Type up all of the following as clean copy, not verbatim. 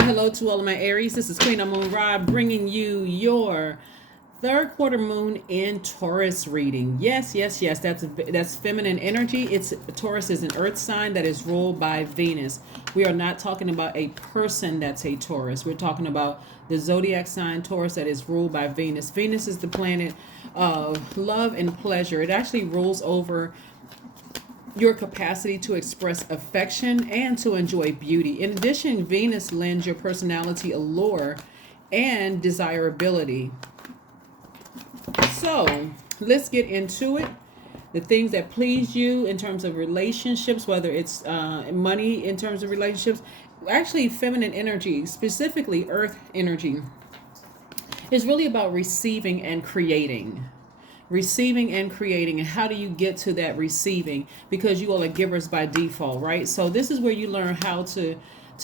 Hello to all of my Aries. This is Queen Moon Rob bringing you your third quarter moon in Taurus reading. Yes, yes, yes. That's feminine energy. Taurus is an earth sign that is ruled by Venus. We are not talking about a person that's a Taurus. We're talking about the zodiac sign Taurus that is ruled by Venus. Venus is the planet of love and pleasure. It actually rules over your capacity to express affection and to enjoy beauty. In addition, Venus lends your personality allure and desirability. So let's get into it. The things that please you in terms of relationships, whether it's money in terms of relationships, actually feminine energy, specifically earth energy, is really about receiving and creating. Receiving and creating. And how do you get to that receiving? Because you all are givers by default, right? So this is where you learn how to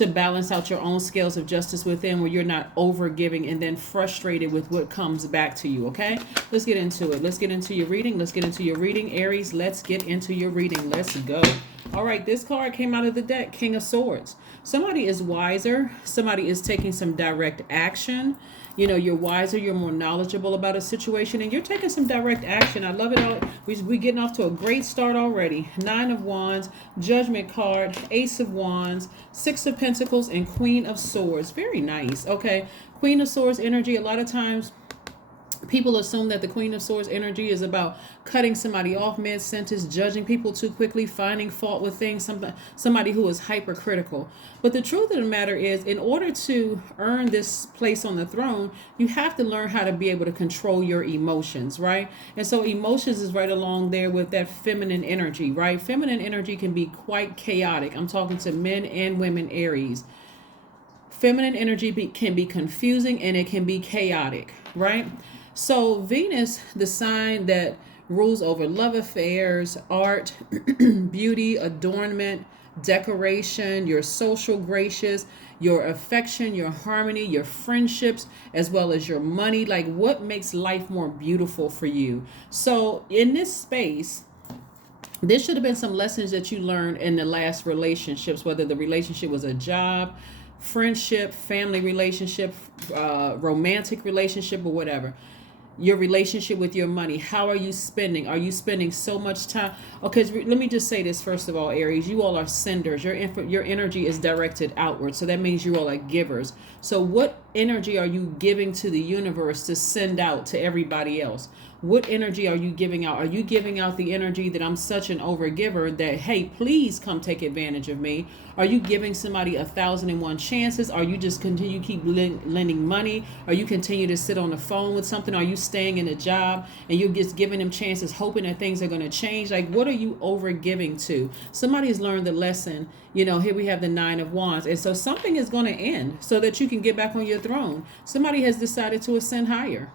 balance out your own scales of justice within, where you're not over giving and then frustrated with what comes back to you. Okay, let's get into it. Let's get into your reading. Aries. Let's get into your reading. Let's go. All right, this card came out of the deck, King of Swords. Somebody is wiser. Somebody is taking some direct action. You know, you're wiser, you're more knowledgeable about a situation, and you're taking some direct action. I love it all. We're getting off to a great start already. 9 of Wands, Judgment card, Ace of Wands, 6 of Pentacles, and Queen of Swords. Very nice. Okay, Queen of Swords energy. A lot of times people assume that the Queen of Swords energy is about cutting somebody off mid-sentence, judging people too quickly, finding fault with things, somebody who is hypercritical. But the truth of the matter is, in order to earn this place on the throne, you have to learn how to be able to control your emotions, right? And so emotions is right along there with that feminine energy, right? Feminine energy can be quite chaotic. I'm talking to men and women, Aries. Feminine energy can be confusing and it can be chaotic, right? So Venus, the sign that rules over love affairs, art, beauty, adornment, decoration, your social graces, your affection, your harmony, your friendships, as well as your money, like what makes life more beautiful for you. So in this space, there should have been some lessons that you learned in the last relationships, whether the relationship was a job, friendship, family relationship, romantic relationship, or whatever. Your relationship with your money. How are you spending? Are you spending so much time? Okay, let me just say this first of all, Aries. You all are senders. Your energy is directed outward. So that means you all are givers. So what energy are you giving to the universe to send out to everybody else? What energy are you giving out? Are you giving out the energy that I'm such an overgiver that, hey, please come take advantage of me? Are you giving somebody 1,001 chances? Are you just keep lending money? Are you continue to sit on the phone with something? Are you staying in a job and you're just giving them chances, hoping that things are going to change? Like, what are you overgiving to? Somebody has learned the lesson. You know, here we have the 9 of Wands. And so something is going to end so that you can get back on your throne. Somebody has decided to ascend higher.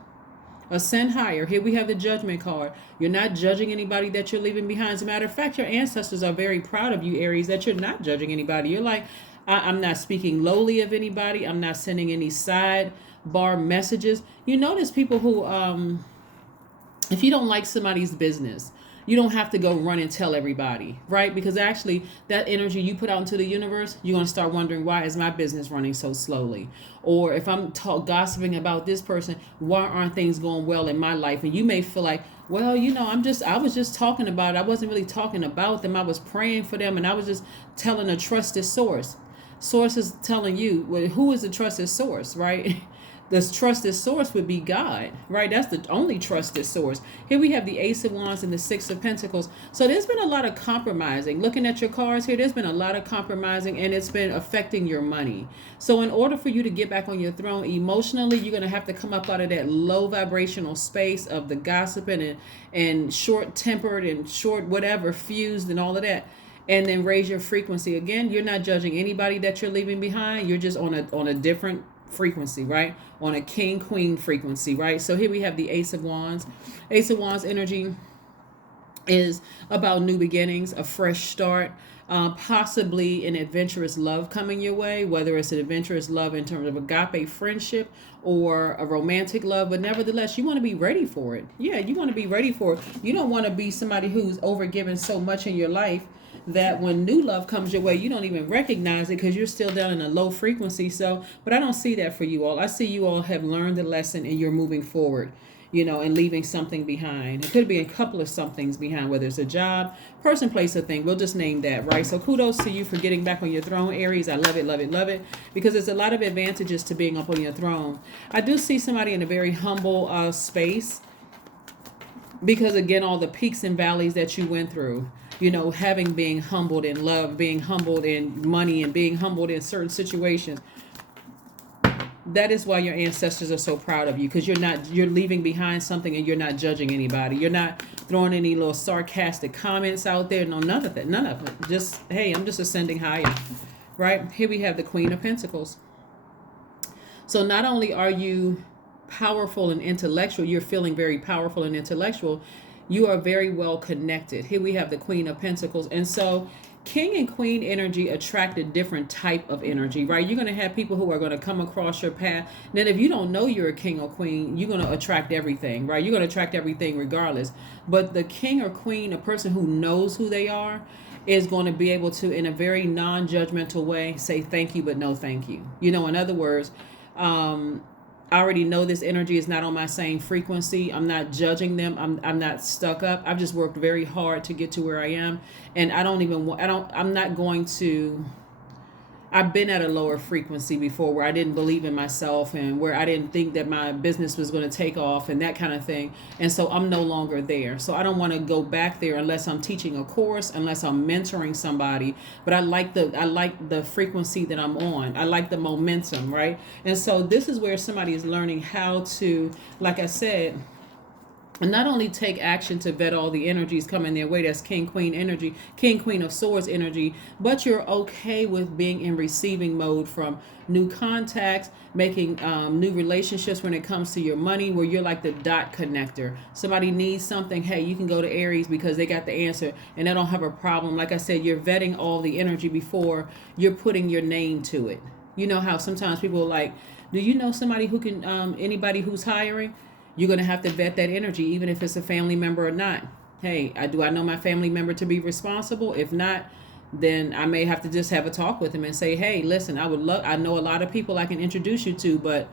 Ascend higher. Here we have the Judgment card. You're not judging anybody that you're leaving behind. As a matter of fact, your ancestors are very proud of you, Aries, that you're not judging anybody. You're like, I'm not speaking lowly of anybody. I'm not sending any sidebar messages. You notice people who, if you don't like somebody's business, you don't have to go run and tell everybody, right? Because actually that energy you put out into the universe, you're going to start wondering, why is my business running so slowly? Or if I'm gossiping about this person, why aren't things going well in my life? And you may feel like, well, you know, I was just talking about it. I wasn't really talking about them. I was praying for them and I was just telling a trusted source. Source is telling you, well, who is the trusted source, right? The trusted source would be God, right? That's the only trusted source. Here we have the Ace of Wands and the 6 of Pentacles. So there's been a lot of compromising. Looking at your cards here, there's been a lot of compromising and it's been affecting your money. So in order for you to get back on your throne emotionally, you're going to have to come up out of that low vibrational space of the gossiping and short-tempered and short whatever, fused and all of that. And then raise your frequency. Again, you're not judging anybody that you're leaving behind. You're just on a different frequency, right? On a king queen frequency, right? So here we have the Ace of Wands. Ace of Wands energy is about new beginnings, a fresh start, possibly an adventurous love coming your way, whether it's an adventurous love in terms of agape friendship or a romantic love, but nevertheless, you want to be ready for it. Yeah, you want to be ready for it. You don't want to be somebody who's overgiven so much in your life that when new love comes your way, you don't even recognize it because you're still down in a low frequency. So, but I don't see that for you all. I see you all have learned the lesson and you're moving forward, and leaving something behind. It could be a couple of somethings behind, whether it's a job, person, place, or thing. We'll just name that, right? So kudos to you for getting back on your throne, Aries. I love it, love it, love it, because there's a lot of advantages to being up on your throne. I do see somebody in a very humble space, because again, all the peaks and valleys that you went through, having being humbled in love, being humbled in money, and being humbled in certain situations. That is why your ancestors are so proud of you, because you're leaving behind something and you're not judging anybody. You're not throwing any little sarcastic comments out there. No, none of it. None of it. Just, hey, I'm just ascending higher, right? Here we have the Queen of Pentacles. So not only are you powerful and intellectual, you're feeling very powerful and intellectual, you are very well connected. Here we have the Queen of Pentacles. And so King and Queen energy attract a different type of energy, right? You're going to have people who are going to come across your path. And then if you don't know you're a king or queen, you're going to attract everything, right? You're going to attract everything regardless. But the king or queen, a person who knows who they are, is going to be able to, in a very non-judgmental way, say thank you, but no thank you. In other words, I already know this energy is not on my same frequency. I'm not judging them. I'm not stuck up. I've just worked very hard to get to where I am. And I'm not going to, I've been at a lower frequency before where I didn't believe in myself and where I didn't think that my business was going to take off and that kind of thing. And so I'm no longer there. So I don't want to go back there unless I'm teaching a course, unless I'm mentoring somebody. But I like the frequency that I'm on. I like the momentum, right? And so this is where somebody is learning how to, like I said, and not only take action to vet all the energies coming their way, that's King, Queen energy, King, Queen of Swords energy, but you're okay with being in receiving mode from new contacts, making new relationships when it comes to your money, where you're like the dot connector. Somebody needs something, hey, you can go to Aries because they got the answer and they don't have a problem. Like I said, you're vetting all the energy before you're putting your name to it. You know how sometimes people are like, do you know somebody who can, anybody who's hiring? You're going to have to vet that energy, even if it's a family member or not. Hey, do I know my family member to be responsible? If not, then I may have to just have a talk with them and say, hey, listen, I know a lot of people I can introduce you to, but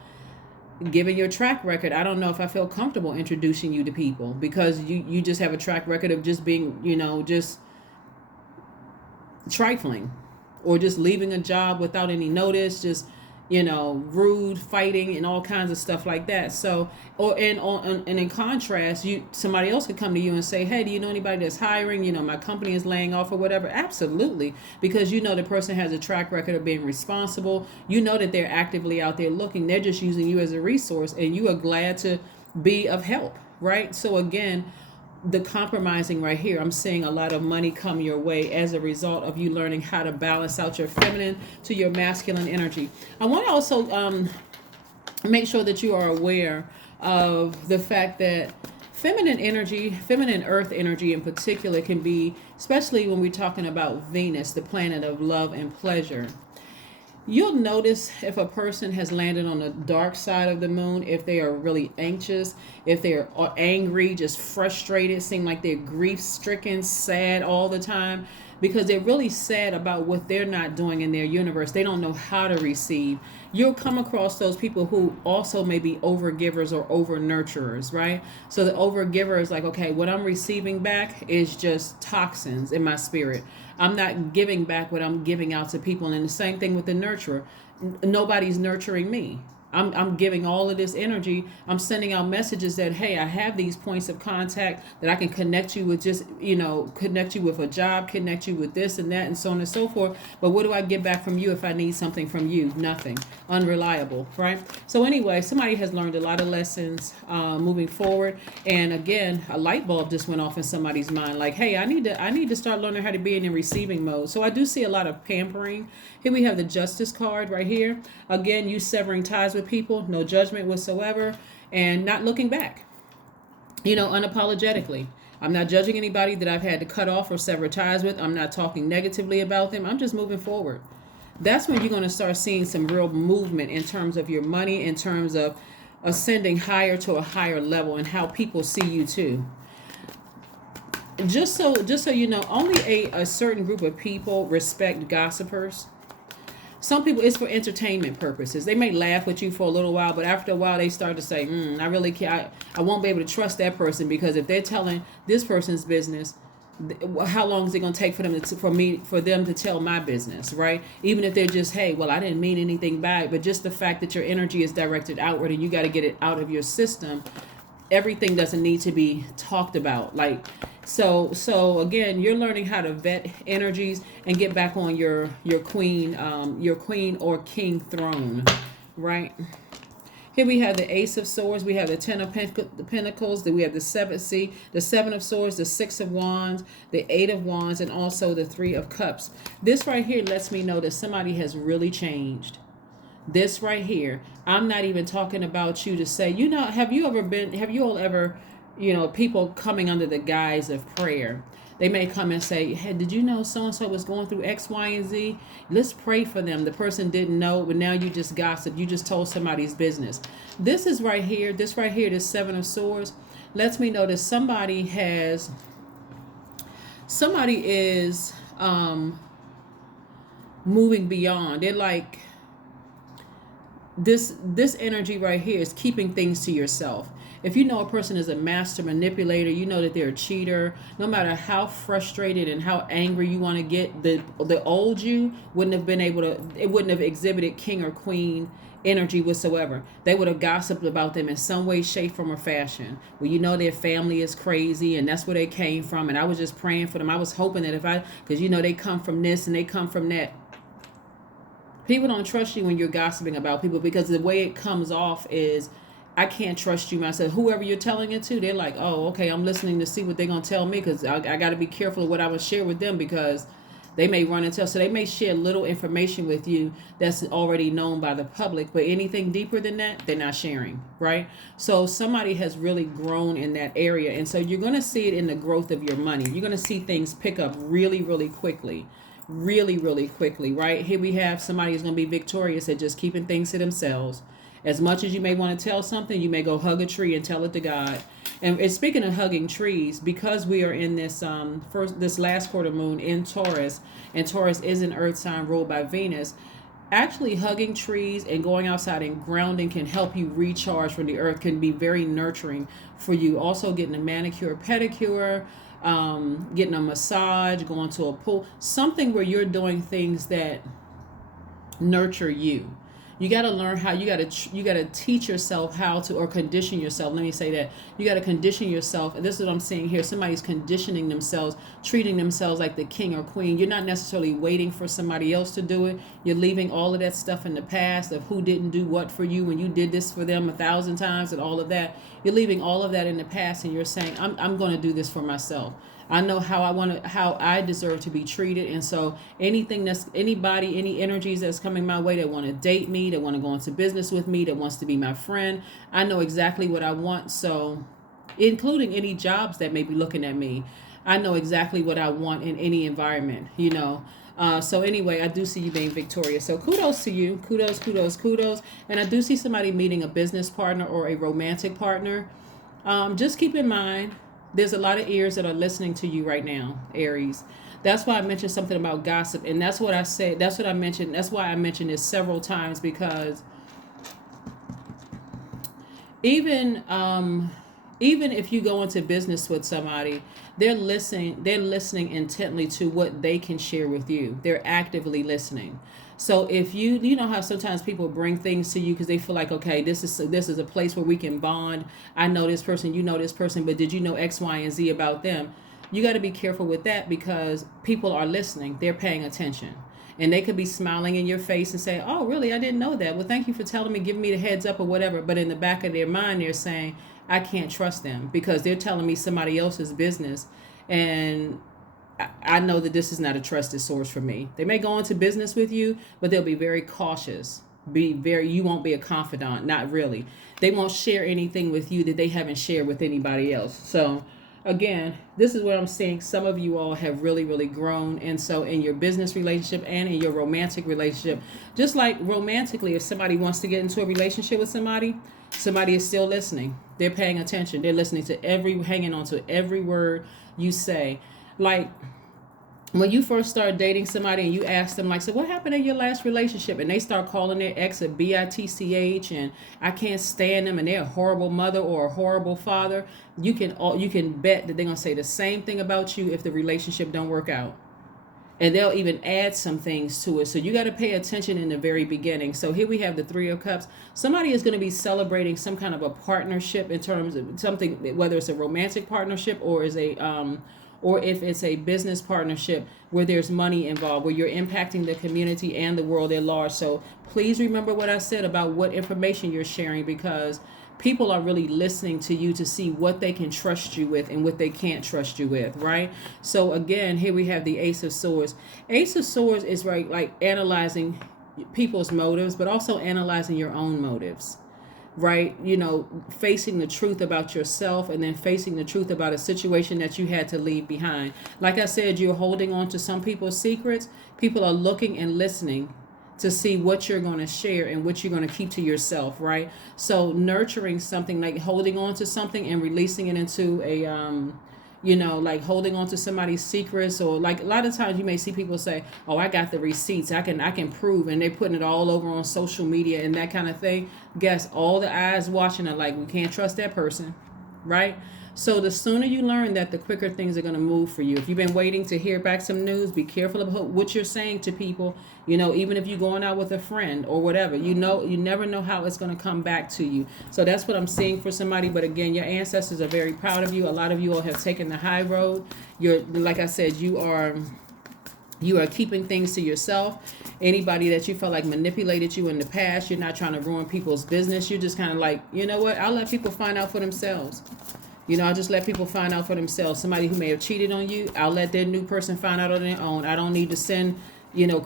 given your track record, I don't know if I feel comfortable introducing you to people, because you just have a track record of just being, just trifling or just leaving a job without any notice, just rude, fighting, and all kinds of stuff like that. So, and in contrast, somebody else could come to you and say, hey, do you know anybody that's hiring? My company is laying off or whatever. Absolutely. Because the person has a track record of being responsible. That they're actively out there looking. They're just using you as a resource, and you are glad to be of help, right? So again, the compromising right here, I'm seeing a lot of money come your way as a result of you learning how to balance out your feminine to your masculine energy. I want to also make sure that you are aware of the fact that feminine energy, feminine earth energy in particular, can be, especially when we're talking about Venus, the planet of love and pleasure. You'll notice if a person has landed on the dark side of the moon, if they are really anxious, if they're angry, just frustrated, seem like they're grief-stricken, sad all the time, because they're really sad about what they're not doing in their universe. They don't know how to receive. You'll come across those people who also may be over-givers or over-nurturers, right? So the over-giver is like, okay, what I'm receiving back is just toxins in my spirit. I'm not giving back what I'm giving out to people. And the same thing with the nurturer. Nobody's nurturing me. I'm giving all of this energy. I'm sending out messages that, hey, I have these points of contact that I can connect you with, just, connect you with a job, connect you with this and that, and so on and so forth. But what do I get back from you if I need something from you? Nothing. Unreliable, right? So anyway, somebody has learned a lot of lessons moving forward. And again, a light bulb just went off in somebody's mind. Like, hey, I need to start learning how to be in receiving mode. So I do see a lot of pampering. Here we have the Justice card right here. Again, you severing ties with people, no judgment whatsoever, and not looking back, unapologetically. I'm not judging anybody that I've had to cut off or sever ties with. I'm not talking negatively about them. I'm just moving forward. That's when you're going to start seeing some real movement in terms of your money, in terms of ascending higher to a higher level, and how people see you too. just so you know, only a certain group of people respect gossipers. Some people, it's for entertainment purposes. They may laugh with you for a little while, but after a while they start to say, I really can't, I won't be able to trust that person, because if they're telling this person's business, how long is it going to take for them for them to tell my business, right? Even if they're just, hey, well, I didn't mean anything by it, but just the fact that your energy is directed outward and you got to get it out of your system, everything doesn't need to be talked about. Like, so again, you're learning how to vet energies and get back on your queen or king throne, right? Here we have the Ace of Swords, we have the Ten of Pentacles, we have the Seven of Swords, the Six of Wands, the Eight of Wands, and also the Three of Cups. This right here lets me know that somebody has really changed. This right here, I'm not even talking about you to say, have you all ever, people coming under the guise of prayer. They may come and say, hey, did you know so-and-so was going through X, Y, and Z? Let's pray for them. The person didn't know, but now you just gossip. You just told somebody's business. This right here, this Seven of Swords, lets me know that somebody is moving beyond. They're like, this energy right here is keeping things to yourself. If you know a person is a master manipulator, you know that they're a cheater. No matter how frustrated and how angry you want to get, the old you wouldn't have exhibited king or queen energy whatsoever. They would have gossiped about them in some way, shape, form, or fashion. Well, their family is crazy and that's where they came from, and I was just praying for them. I was hoping that because they come from this and they come from that. People don't trust you when you're gossiping about people, because the way it comes off is, I can't trust you myself. Whoever you're telling it to, they're like, oh, okay, I'm listening to see what they're going to tell me, because I got to be careful of what I would share with them, because they may run and tell. So they may share little information with you that's already known by the public, but anything deeper than that, they're not sharing, right? So somebody has really grown in that area. And so you're going to see it in the growth of your money. You're going to see things pick up really, really quickly. Really, really quickly, right? Here we have somebody who's going to be victorious at just keeping things to themselves. As much as you may want to tell something, you may go hug a tree and tell it to God. And speaking of hugging trees, because we are in this this last quarter moon in Taurus, and Taurus is an earth sign ruled by Venus, actually hugging trees and going outside and grounding can help you recharge from the earth, can be very nurturing for you. Also getting a manicure, pedicure, getting a massage, going to a pool, something where you're doing things that nurture you. You got to learn how, you got to teach yourself how to, or condition yourself. Let me say that. You got to condition yourself. And this is what I'm seeing here. Somebody's conditioning themselves, treating themselves like the king or queen. You're not necessarily waiting for somebody else to do it. You're leaving all of that stuff in the past of who didn't do what for you when you did this for them 1,000 times and all of that. You're leaving all of that in the past, and you're saying, I'm going to do this for myself. I know how I deserve to be treated. And so any energies that's coming my way that want to date me, that want to go into business with me, that wants to be my friend, I know exactly what I want. So including any jobs that may be looking at me, I know exactly what I want in any environment, So anyway, I do see you being victorious. So kudos to you. Kudos, kudos, kudos. And I do see somebody meeting a business partner or a romantic partner. Just keep in mind, there's a lot of ears that are listening to you right now, Aries. That's why I mentioned something about gossip. And that's what I said. That's what I mentioned. That's why I mentioned this several times, because even if you go into business with somebody, they're listening intently to what they can share with you. They're actively listening. So if you know how sometimes people bring things to you because they feel like, okay, this is a place where we can bond. I know this person, you know this person, but did you know X, Y, and Z about them? You got to be careful with that, because people are listening. They're paying attention. And they could be smiling in your face and say, oh, really? I didn't know that. Well, thank you for telling me, giving me the heads up or whatever. But in the back of their mind, they're saying, I can't trust them because they're telling me somebody else's business. And I know that this is not a trusted source for me. They may go into business with you, but they'll be very cautious. You won't be a confidant. Not really. They won't share anything with you that they haven't shared with anybody else. So again, this is what I'm seeing. Some of you all have really, really grown. And so in your business relationship and in your romantic relationship, just like romantically, if somebody wants to get into a relationship with somebody, somebody is still listening. They're paying attention. They're listening to hanging on to every word you say. Like, when you first start dating somebody and you ask them, like, so what happened in your last relationship, and they start calling their ex a bitch, and I can't stand them, and they're a horrible mother or a horrible father, you can bet that they're gonna say the same thing about you if the relationship don't work out, and they'll even add some things to it. So you got to pay attention in the very beginning. So here we have the Three of Cups. Somebody is going to be celebrating some kind of a partnership in terms of something, whether it's a romantic partnership or is a or if it's a business partnership where there's money involved, where you're impacting the community and the world at large. So please remember what I said about what information you're sharing, because people are really listening to you to see what they can trust you with and what they can't trust you with, right? So again, here we have the Ace of Swords. Ace of Swords is right, like analyzing people's motives, but also analyzing your own motives, right? You know, facing the truth about yourself, and then facing the truth about a situation that you had to leave behind. Like I said, you're holding on to some people's secrets. People are looking and listening to see what you're going to share and what you're going to keep to yourself, right? So nurturing something, like holding on to something and releasing it into a like holding on to somebody's secrets, or like a lot of times you may see people say, oh, I got the receipts, I can prove, and they're putting it all over on social media and that kind of thing. Guess all the eyes watching are like, we can't trust that person, right? So the sooner you learn that, the quicker things are going to move for you. If you've been waiting to hear back some news, be careful about what you're saying to people. Even if you're going out with a friend or whatever, you never know how it's going to come back to you. So that's what I'm seeing for somebody. But again, your ancestors are very proud of you. A lot of you all have taken the high road. Like I said, you are keeping things to yourself. Anybody that you felt like manipulated you in the past, you're not trying to ruin people's business. You're just kind of like, you know what? I'll let people find out for themselves. I'll just let people find out for themselves. Somebody who may have cheated on you, I'll let their new person find out on their own. I don't need to send,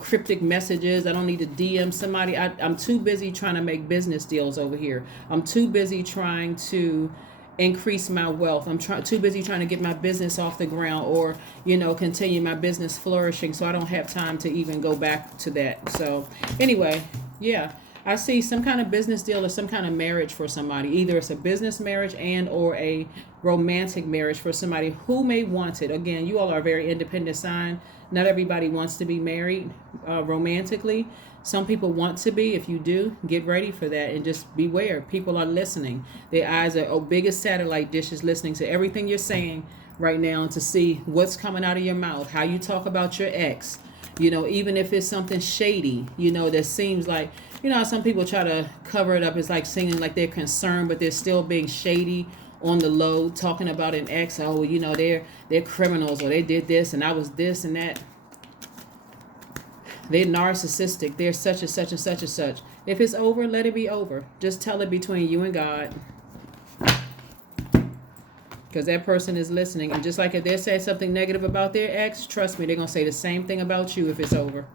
cryptic messages. I don't need to DM somebody. I'm too busy trying to make business deals over here. I'm too busy trying to increase my wealth. I'm too busy trying to get my business off the ground, or, continue my business flourishing. So I don't have time to even go back to that. So anyway, yeah. I see some kind of business deal or some kind of marriage for somebody. Either it's a business marriage and or a romantic marriage for somebody who may want it. Again, you all are a very independent sign. Not everybody wants to be married romantically. Some people want to be. If you do, get ready for that and just beware. People are listening. Their eyes are big as satellite dishes, listening to everything you're saying right now to see what's coming out of your mouth, how you talk about your ex. Even if it's something shady, that seems like, some people try to cover it up. It's like singing like they're concerned, but they're still being shady on the low, talking about an ex. Oh, they're criminals, or they did this and I was this and that. They're narcissistic. They're such and such and such and such. If it's over, let it be over. Just tell it between you and God. Because that person is listening. And just like if they're saying something negative about their ex, trust me, they're going to say the same thing about you if it's over.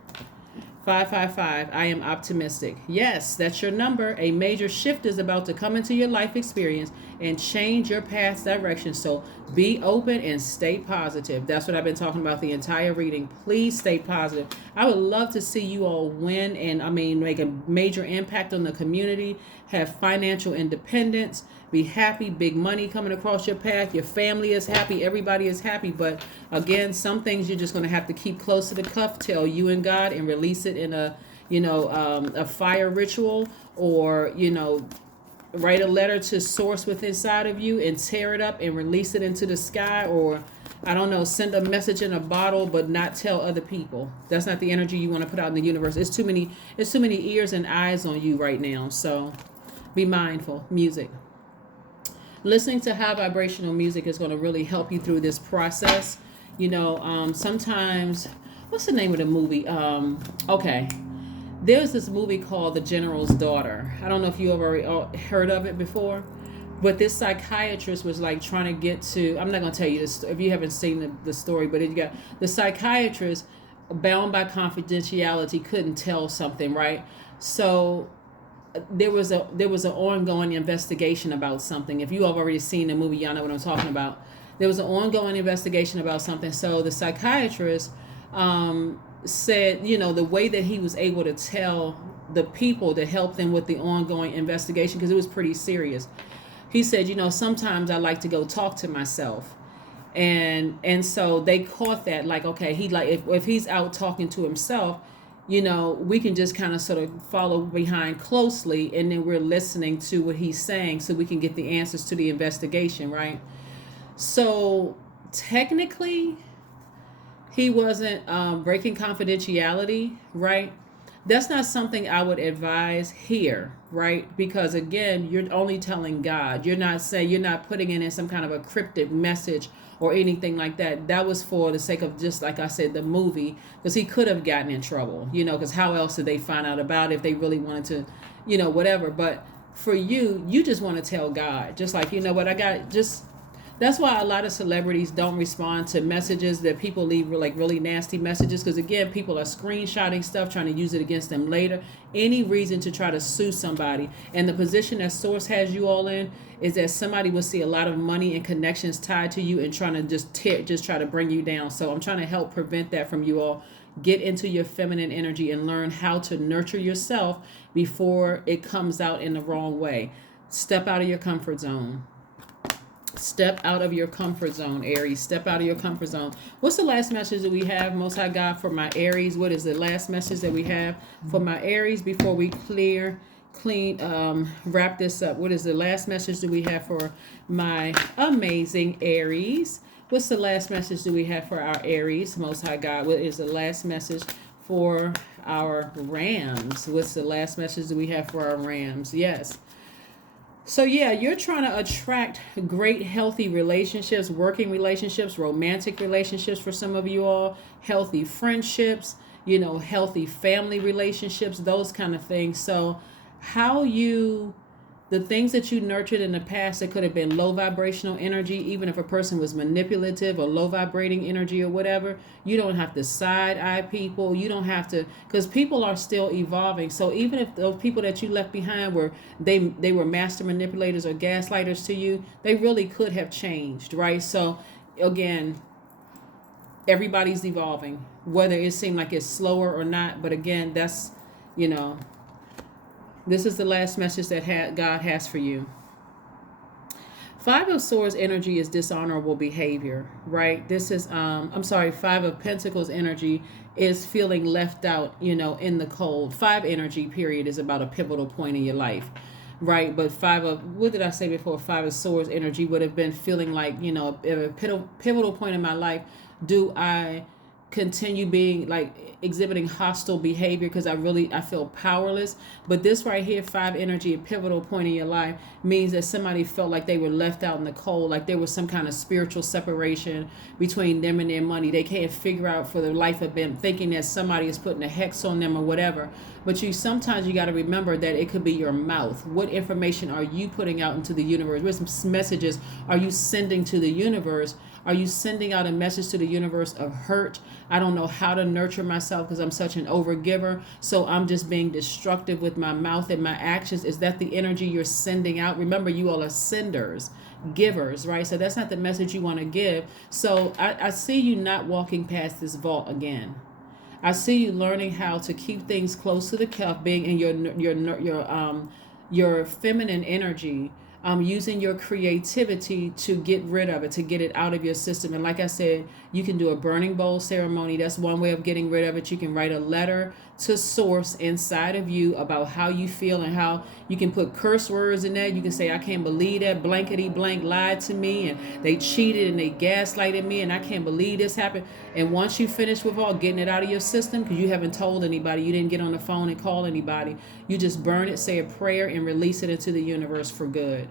555, I am optimistic. Yes, that's your number. A major shift is about to come into your life experience and change your path's direction. So be open and stay positive. That's what I've been talking about the entire reading. Please stay positive. I would love to see you all win and, make a major impact on the community, have financial independence, be happy, big money coming across your path. Your family is happy. Everybody is happy. But again, some things you're just going to have to keep close to the cuff, tell you and God, and release it in a fire ritual, or, write a letter to source within inside of you and tear it up and release it into the sky, or I don't know, send a message in a bottle, but not tell other people. That's not the energy you want to put out in the universe. It's too many ears and eyes on you right now. So be mindful. Music. Listening to high vibrational music is going to really help you through this process. Sometimes, what's the name of the movie? Okay. There's this movie called The General's Daughter. I don't know if you ever heard of it before, but this psychiatrist was like trying to get to, I'm not going to tell you this if you haven't seen the story, but it got the psychiatrist, bound by confidentiality, couldn't tell something, right? So there was an ongoing investigation about something. If you have already seen the movie, y'all know what I'm talking about. There was an ongoing investigation about something. So the psychiatrist said, the way that he was able to tell the people to help them with the ongoing investigation, because it was pretty serious. He said, sometimes I like to go talk to myself. And so they caught that, like, okay, he like if he's out talking to himself, we can just kind of sort of follow behind closely, and then we're listening to what he's saying so we can get the answers to the investigation, right? So technically, he wasn't breaking confidentiality, right? That's not something I would advise here, right? Because again, you're only telling God. You're not putting in some kind of a cryptic message or anything like that. That was for the sake of, just like I said, the movie, because he could have gotten in trouble, because how else did they find out about it if they really wanted to, whatever. But for you just want to tell God, just like, what I got, just. That's why a lot of celebrities don't respond to messages that people leave, like really nasty messages, because again, people are screenshotting stuff, trying to use it against them later. Any reason to try to sue somebody. And the position that Source has you all in is that somebody will see a lot of money and connections tied to you and trying to just try to bring you down. So I'm trying to help prevent that from you all. Get into your feminine energy and learn how to nurture yourself before it comes out in the wrong way. Step out of your comfort zone. Step out of your comfort zone, Aries. Step out of your comfort zone. What's the last message that we have, Most High God, for my Aries? What is the last message that we have for my Aries before we wrap this up? What is the last message that we have for my amazing Aries? What's the last message that we have for our Aries, Most High God? What is the last message for our Rams? What's the last message that we have for our Rams? Yes. So yeah, you're trying to attract great, healthy relationships, working relationships, romantic relationships for some of you all, healthy friendships, healthy family relationships, those kind of things. So the things that you nurtured in the past, that could have been low vibrational energy, even if a person was manipulative or low vibrating energy or whatever, you don't have to side eye people. You don't have to, because people are still evolving. So even if those people that you left behind they were master manipulators or gaslighters to you, they really could have changed, right? So again, everybody's evolving, whether it seemed like it's slower or not. But again, that's, this is the last message that God has for you. Five of Swords energy is dishonorable behavior, right? This is, Five of Pentacles energy is feeling left out, in the cold. Five energy period is about a pivotal point in your life, right? But what did I say before? Five of Swords energy would have been feeling like, at a pivotal point in my life, do I continue being like exhibiting hostile behavior because I feel powerless? But this right here, five energy, a pivotal point in your life, means that somebody felt like they were left out in the cold, like there was some kind of spiritual separation between them and their money. They can't figure out for the life of them, thinking that somebody is putting a hex on them or whatever. But sometimes you got to remember that it could be your mouth. What information are you putting out into the universe? What messages are you sending to the universe? Are you sending out a message to the universe of hurt? I don't know how to nurture myself because I'm such an overgiver, so I'm just being destructive with my mouth and my actions. Is that the energy you're sending out? Remember, you all are senders, givers, right? So that's not the message you want to give. So I see you not walking past this vault again. I see you learning how to keep things close to the cuff, being in your feminine energy, using your creativity to get rid of it, to get it out of your system. And like I said, you can do a burning bowl ceremony. That's one way of getting rid of it. You can write a letter to source inside of you about how you feel, and how you can put curse words in there. You can say, I can't believe that blankety blank lied to me, and they cheated and they gaslighted me, and I can't believe this happened. And once you finish with all getting it out of your system, because you haven't told anybody, you didn't get on the phone and call anybody, you just burn it, say a prayer, and release it into the universe for good.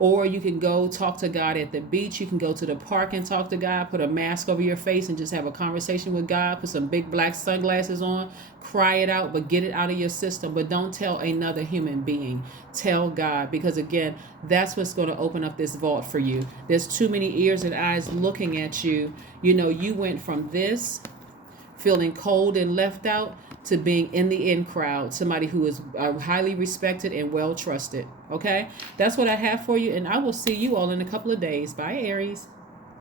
Or you can go talk to God at the beach. You can go to the park and talk to God, put a mask over your face and just have a conversation with God, put some big black sunglasses on, cry it out, but get it out of your system. But don't tell another human being. Tell God, because again, that's what's going to open up this vault for you. There's too many ears and eyes looking at you. You went from this feeling cold and left out to being in the in crowd, somebody who is highly respected and well trusted. Okay, that's what I have for you, and I will see you all in a couple of days. Bye, Aries.